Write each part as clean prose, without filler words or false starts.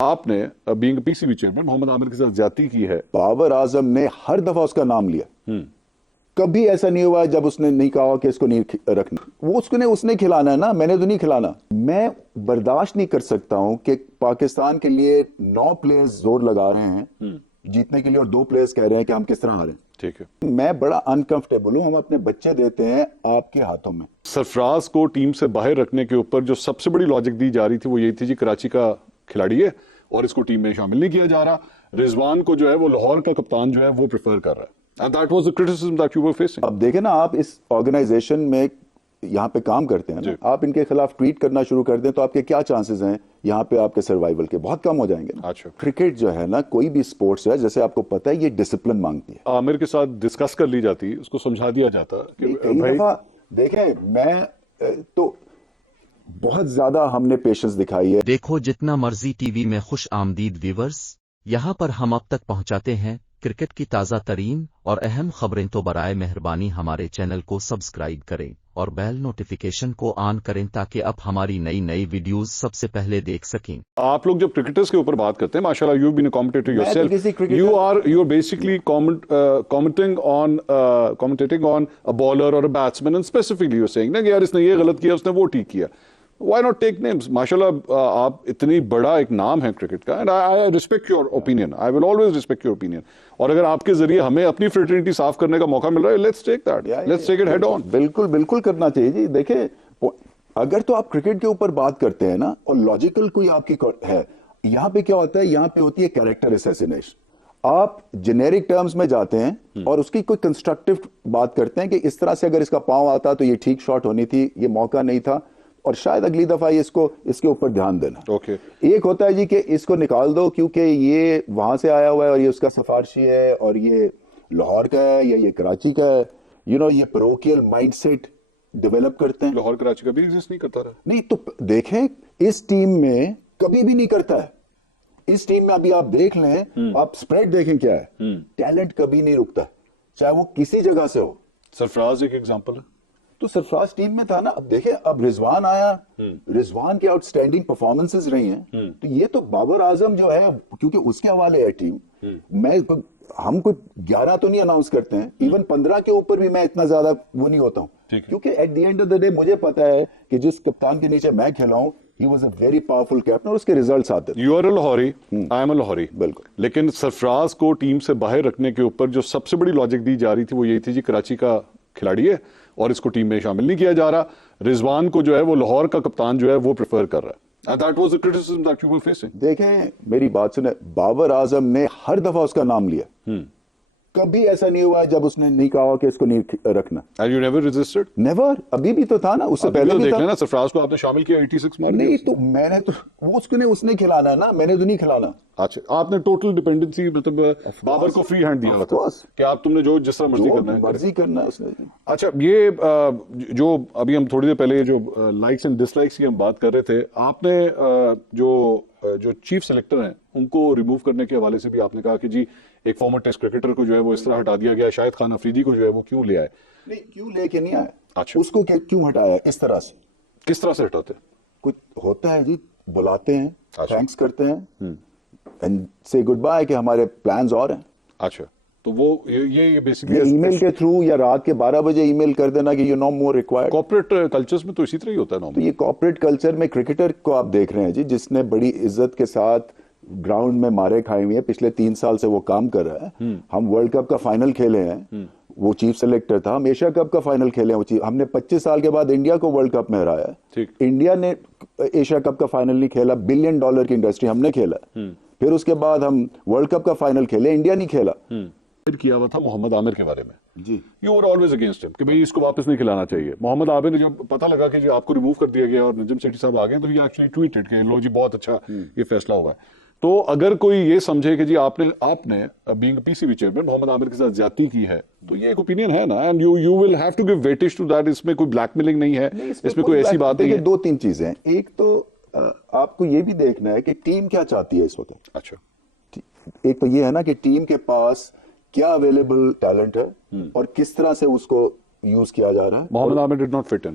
آپ نے being PCB chairman محمد عامر کے ساتھ زیادتی کی ہے. بابر اعظم نے ہر دفعہ اس کا نام لیا. کبھی ایسا نہیں ہوا جب اس نے نہیں کہا کہ اس کو نہیں رکھنا. وہ اس نے کھلانا ہے نا, میں نے تو نہیں کھلانا. میں برداشت نہیں کر سکتا ہوں کہ پاکستان کے لیے 9 پلیئرز زور لگا رہے ہیں جیتنے کے لیے اور 2 پلیئرز کہہ رہے ہیں کہ ہم کس طرح ہاریں. ٹھیک ہے, میں بڑا انکمفرٹیبل ہوں. ہم اپنے بچے دیتے ہیں آپ کے ہاتھوں میں. سرفراز کو ٹیم سے باہر رکھنے کے اوپر جو سب سے بڑی لاجک دی جا رہی تھی وہ یہی تھی جی کراچی کا کھلاڑی ہے اور اس کو ٹیم میں شامل نہیں کیا جا رہا. رضوان کو جو ہے وہ لاہور کا کپتان جو ہے وہ پریفر کر رہا ہے. And that was the criticism that you were facing. اب دیکھیں نا, آپ اس آرگنائزیشن میں یہاں پہ کام کرتے ہیں نا, آپ ان کے خلاف ٹویٹ کرنا شروع کر دیں تو آپ کے کیا چانسز ہیں یہاں پہ آپ کے سروائیول کے؟ بہت کم ہو جائیں گے. اچھا, کرکٹ جو ہے نا, کوئی بھی سپورٹس ہے, جیسے آپ کو پتا ہے یہ ڈسپلن مانگتی ہے. عامر کے ساتھ ڈسکس کر لی جاتی, اس کو سمجھا دیا جاتا کہ کئی دفعہ دیکھیں, میں تو بہت زیادہ ہم نے پیشنس دکھائی ہے. دیکھو جتنا مرضی ٹی وی میں خوش آمدید ویورز, یہاں پر ہم اب تک پہنچاتے ہیں کرکٹ کی تازہ ترین اور اہم خبریں. تو برائے مہربانی ہمارے چینل کو سبسکرائب کریں اور بیل نوٹیفیکیشن کو آن کریں تاکہ اب ہماری نئی ویڈیوز سب سے پہلے دیکھ سکیں. آپ لوگ جب کرکٹرز کے اوپر بات کرتے ہیں, ماشاءاللہ you been a commentator yourself, you are basically commentating on a bowler or a batsman and specifically you're saying نا کہ یار اس نے یہ غلط کیا, اس نے وہ ٹھیک کیا. Why not take names? ماشاءاللہ آپ اتنی بڑا ایک نام ہے کرکٹ کا, and I respect your opinion. I will always respect your opinion. اور اگر آپ کے ذریعے ہمیں اپنی فریٹرنیٹی صاف کرنے کا موقع مل رہا ہے, let's take that. Let's take it head on. بالکل کرنا چاہیے جی. دیکھیں, اگر تو آپ کرکٹ کے اوپر بات کرتے ہیں نا اور لاجیکل کوئی آپ کی ہے, یہاں پہ کیا ہوتا ہے, یہاں پہ ہوتی ہے کیریکٹر اسیسینیشن. آپ جنیرک ٹرمز میں جاتے ہیں اور اس کی کوئی کنسٹرکٹیو بات کرتے ہیں کہ اس طرح سے اگر اس کا پاؤں آتا تو یہ ٹھیک شاٹ ہونی تھی, یہ موقع نہیں تھا, اور شاید اگلی دفعہ اس کے اوپر دھیان دینا. ایک ہوتا ہے جی کہ اس کو نکال دو کیونکہ یہ وہاں سے آیا ہوا ہے اور یہ اس کا سفارشی ہے اور یہ لاہور کا ہے یا یہ کراچی کا ہے. یہ پروکیل مائنڈ سیٹ ڈیولپ کرتے ہیں. لاہور کراچی کا بھی ایگزسٹ نہیں کرتا رہا. نہیں تو دیکھیں, اس ٹیم میں کبھی بھی نہیں کرتا ہے. اس ٹیم میں ابھی آپ دیکھ لیں, آپ سپریڈ دیکھیں کیا ہے, ٹیلنٹ کبھی نہیں رکتا چاہے وہ کسی جگہ سے ہو. سرفراز ایک ایگزامپل ہے. تو سرفراز ٹیم میں تھا نا. اب دیکھیں, اب رضوان آیا, رضوان کی آؤٹ سٹینڈنگ پرفارمنسز رہی ہیں. تو یہ تو بابر اعظم جو ہے, کیونکہ اس کے حوالے ہے ٹیم. ہم کچھ 11 تو نہیں اناؤنس کرتے ہیں, ایون 15 کے اوپر بھی میں اتنا زیادہ وہ نہیں ہوتا ہوں, کیونکہ at the end of the day مجھے پتا ہے کہ جس کپتان کے نیچے میں کھیلا ہوں, he was a very powerful captain اور اس کے ریزلٹس آتے تھے. You are a Lahori, I am a لاہوری. بالکل. لیکن سرفراز کو ٹیم سے باہر رکھنے کے اوپر جو سب سے بڑی لاجک دی جا رہی تھی وہ یہی تھی جی کراچی کا کھلاڑی ہے اور اس کو ٹیم میں شامل نہیں کیا جا رہا. رضوان کو جو ہے وہ لاہور کا کپتان جو ہے وہ پریفر کر رہا ہے. And that was the criticism that you were facing. دیکھیں, میری بات سنیں, بابر اعظم نے ہر دفعہ اس کا نام لیا. کبھی ایسا نہیں ہوا جب اس نے نہیں کہا کہ اس کو نہیں رکھنا. And you never resisted? Never. ابھی بھی تو تھا نا, اس سے پہلے بھی دیکھ تھا. لینا, سرفراز کو آپ نے شامل کیا 86 مار. نہیں تو میں نے تو اس نے کھلانا ہے نا, میں نے تو نہیں کھلانا. اچھا, آپ نے ٹوٹل ڈیپینڈنسی مطلب بابر کو فری ہینڈ دیا ہوا تھا کہ آپ تم نے جو جس طرح مرضی کرنا ہے اس نے. اچھا, یہ جو ابھی ہم تھوڑی دیر پہلے جو لائکس اینڈ ڈس لائکس کی ہم بات کر رہے تھے, آپ نے جو چیف سلیکٹر ہیں ان کو ریموو کرنے کے حوالے سے بھی آپ نے کہا کہ جی ایک فارمر ٹیسٹ کرکٹر کو جو ہے وہ اس طرح ہٹا دیا گیا, شاہد خان افریدی کو جو ہے وہ کیوں لے آئے؟ نہیں, کیوں لے کے نہیں آئے. اچھا, اس کو کیوں ہٹایا اس طرح سے؟ کس طرح سے ہٹاتے ہیں؟ کچھ ہوتا ہے جی, بلاتے ہیں, تھینکس کرتے ہیں اینڈ سے گڈ بائے کہ ہمارے پلانز اور ہیں. اچھا, تو وہ یہ بیسیکلی ای میل کے تھرو یا رات کے 12 بجے ای میل کر دینا کہ you no more required. Corporate cultures میں تو اسی طرح ہی ہوتا ہے. تو یہ کارپوریٹ کلچر میں کرکٹر کو آپ دیکھ رہے ہیں جی, جس نے بڑی عزت کے ساتھ گراؤنڈ میں مارے کھائے ہوئے ہیں, پچھلے 3 سال سے وہ کام کر رہا ہے. ہم ورلڈ کپ کا فائنل کھیلے ہیں, وہ چیف سلیکٹر تھا. ہم ایشیا کپ کا فائنل کھیلے ہیں, ہم نے 25 سال کے بعد انڈیا کو ورلڈ کپ میں ہرایا ہے. انڈیا نے ایشیا کپ کا فائنل نہیں کھیلا, $1 بلین کی انڈسٹری ہم نے کھیلا. پھر اس کے بعد ہم ورلڈ کپ کا فائنل کھیلے, انڈیا نہیں کھیلا. کیا ہوا تھا محمد عامر کے بارے میں جی, یو ور آلویز اگینسٹ ہم کہ بھئی اس کو واپس نہیں کھلانا چاہیے. محمد عامر نے جب پتہ لگا کہ جو آپ کو ریموو کر دیا گیا اور نجم سیٹھی صاحب آ گئے تو یہ ایکچولی ٹویٹڈ کہ لو جی بہت اچھا یہ فیصلہ ہوا ہے. تو اگر کوئی یہ سمجھے کہ جی آپ نے بینگ PCB چیئرمین محمد عامر کے ساتھ زیادتی کی ہے تو یہ ایک اوپینین ہے نا, and you will have to give weightage to that. اس میں کوئی بلیک میلنگ نہیں ہے, اس میں کوئی ایسی بات نہیں ہے. 2-3 چیزیں ہیں. ایک تو آپ کو یہ بھی دیکھنا ہے کہ ٹیم کیا چاہتی ہے اس وقت. اچھا, ایک تو یہ ہے نا کہ ٹیم کے پاس کیا اویلیبل ٹیلنٹ ہے اور کس طرح سے اس کو یوز کیا جا رہا ہے. Mohammad Amir did not fit in.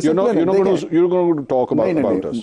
you're going to talk about us.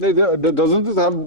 doesn't this have